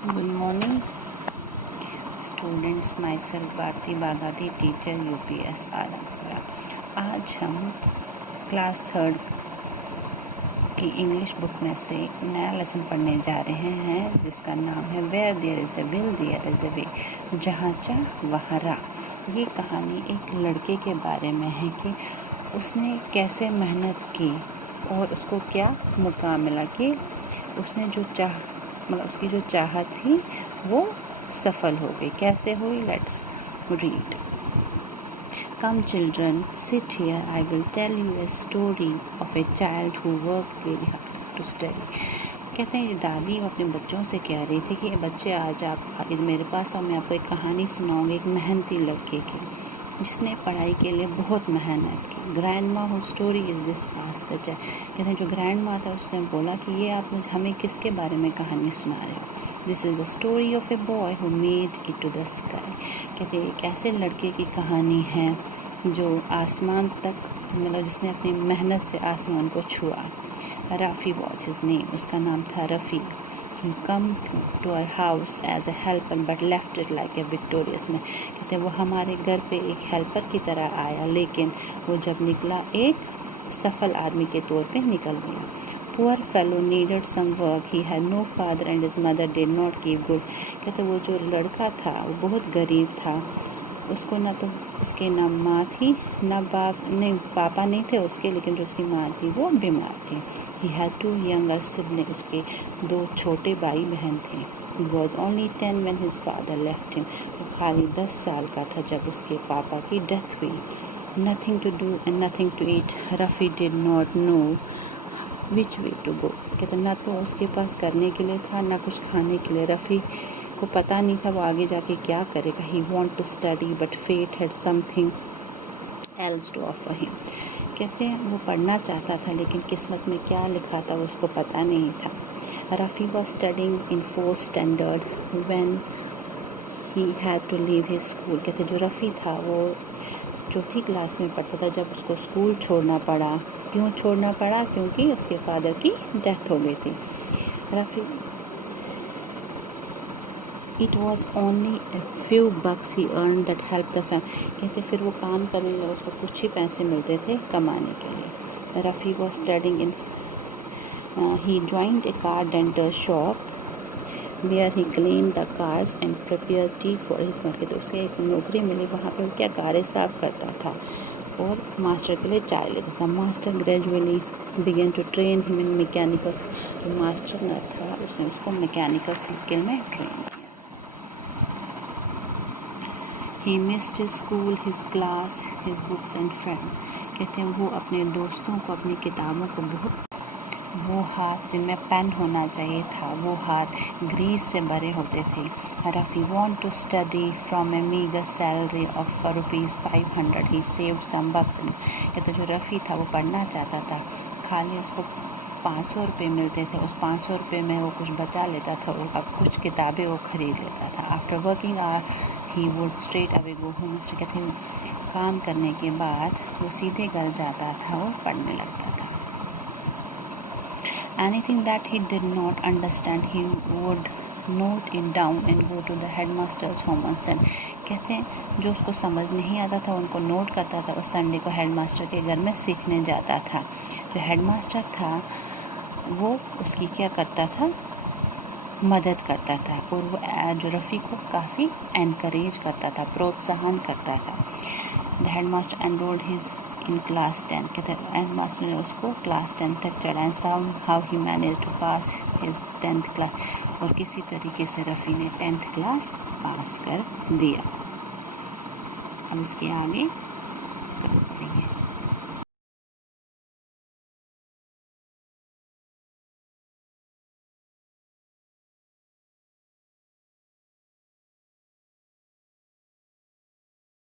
Good morning, students. Myself Bharti Bagati, teacher UPS Alampura. आज हम class 3 की इंग्लिश बुक में से नया लेसन पढ़ने जा रहे हैं जिसका नाम है where there is a will there is a way. जहाँ चाह वहाँ राह। ये कहानी एक लड़के के बारे में है कि उसने कैसे मेहनत की और उसको क्या मुकाम मिला कि उसने जो उसकी जो चाहत थी वो सफल हो गई। कैसे हुई? Let's read. Come children, sit here. I will tell you a story of a child who worked very hard to study. कहते हैं दादी अपने बच्चों से कह रही थी कि बच्चे आज आप मेरे पास और मैं आपको एक कहानी सुनाऊंगी एक मेहनती लड़के की जिसने पढ़ाई के लिए बहुत मेहनत की। ग्रैंड माँ who story is this asked the child. कहते हैं जो ग्रैंड माँ था उसने बोला कि ये आप हमें किसके बारे में कहानी सुना रहे हो? This is the story of a boy who made it to the sky. कहते हैं एक ऐसे लड़के की कहानी है जो आसमान तक जिसने अपनी मेहनत से आसमान को छुआ। रफ़ी वॉज हिज नेम, उसका नाम था Rafi. He come to our house as a helper but left it like a victorious man। कहते हैं वो हमारे घर पे एक हेल्पर की तरह आया लेकिन वो जब निकला एक सफल आदमी के तौर पे निकल गया। Poor fellow needed some work. He had no father and his mother did not keep good। कहते वो जो लड़का था वो बहुत गरीब था। उसको ना तो उसके ना माँ थी ना पापा नहीं थे उसके, लेकिन जो उसकी माँ थी वो बीमार थी। He had 2 younger siblings। उसके 2 छोटे भाई बहन थे। He was only 10 when his father left him। वो खाली 10 साल का था जब उसके पापा की डेथ हुई। Nothing to do and nothing to eat। Rafi did not know which way to go। कहते ना तो उसके पास करने के लिए था ना कुछ खाने के लिए। रफ़ी को पता नहीं था वो आगे जाके क्या करेगा। He wanted to study but fate had something else to offer him। कहते हैं वो पढ़ना चाहता था लेकिन किस्मत में क्या लिखा था वो उसको पता नहीं था। Rafi was studying in 4th standard when he had to leave his school। कहते जो रफ़ी था वो 4th क्लास में पढ़ता था जब उसको स्कूल छोड़ना पड़ा। क्यों छोड़ना पड़ा? क्योंकि उसके फादर की डेथ हो गई थी। Rafi It was only a few bucks he earned that helped the family। कहते फिर वो काम करने लगा, उसको कुछ ही पैसे मिलते थे कमाने के लिए। Rafi was studying in he joined a car dental shop where he cleaned the cars and prepared tea for his mother। तो उसे एक नौकरी मिली, वहाँ पर क्या कारें साफ करता था और मास्टर के लिए चाय लेता था। Master gradually began to train him in mechanical। जो मास्टर न था उसने उसको मैकेनिकल स्किल में ट्रेन किया। He missed his school, his class, his books and friends। कहते हैं वो अपने दोस्तों को, अपनी किताबों को वो हाथ जिनमें पेन होना चाहिए था वो हाथ ग्रीस से भरे होते थे। Rafi want to study from a meager salary of ₹500। He saved some bucks। कहते जो रफ़ी था वो पढ़ना चाहता था, खाली उसको 500 रुपये मिलते थे। उस 500 रुपये में वो कुछ बचा लेता था और अब कुछ किताबें वो ख़रीद लेता था। After working hour he would straight away go home. कहते हैं काम करने के बाद वो सीधे घर जाता था और पढ़ने लगता था। Anything that he did not understand he would note it down and go to the headmaster's home on Sunday। कहते हैं जो उसको समझ नहीं आता था उनको नोट करता था और संडे को हेडमास्टर के घर में सीखने जाता था। जो हेडमास्टर था वो उसकी क्या करता था? मदद करता था और वो जो रफ़ी को काफ़ी एनकरेज करता था, प्रोत्साहन करता था। The headmaster enrolled his in class 10। कहते हैं हेडमास्टर ने उसको क्लास 10 तक चढ़ाया। How he manage to pass his 10th class. और किसी तरीके से रफ़ी ने 10th क्लास पास कर दिया। अब इसके आगे कल पढ़ेंगे।